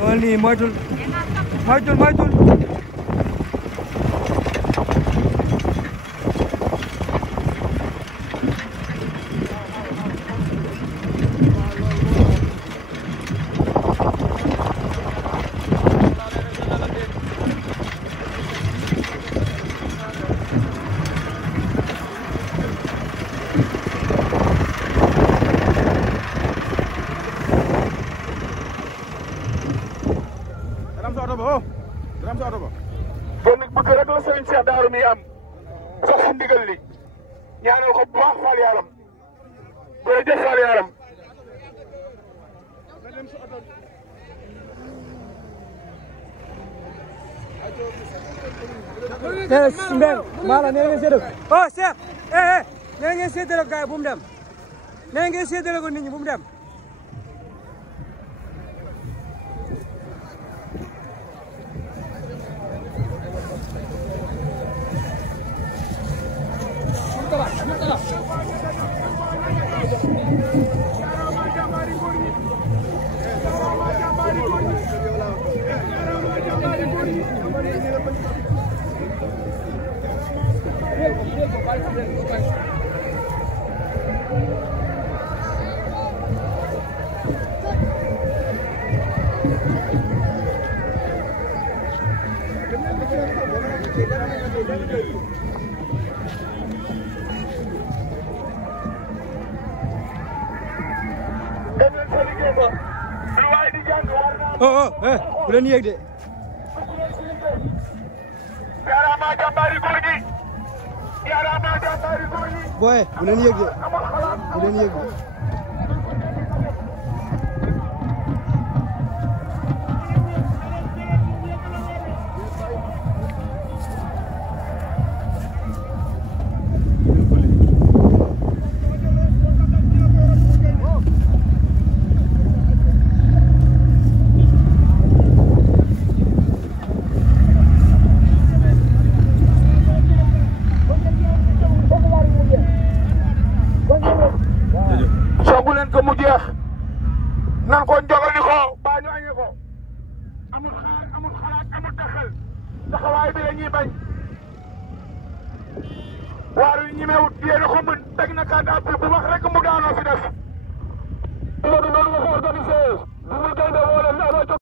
Wah nii moytul moytul. kon nag bëgg rek la sëriñ Cheikh Darou mi am sax si ndigal li ñaanal ko bu baax Fall Yaram jërëjëf Fall Yaram. Maala nee na ngeen séddale ko. Oh Cheikh nee na ngeen séddale ko gars yi bu mu dem nee na ngeen séddale ko nit ñi bu mu dem. Bu leen yéeg de. Boy bu leen yéeg de bu leen yéeg de. Songu leen ko mu jeex nan ko njogali ko baa ñu añee ko amul xaar amul xalaat amul taxal taxawaay bi la ñuy bañ waaru yi ñemewut yéen a ko mën teg na kàddaa bu wax rek mu daanoo fi def loolu nga ko organisé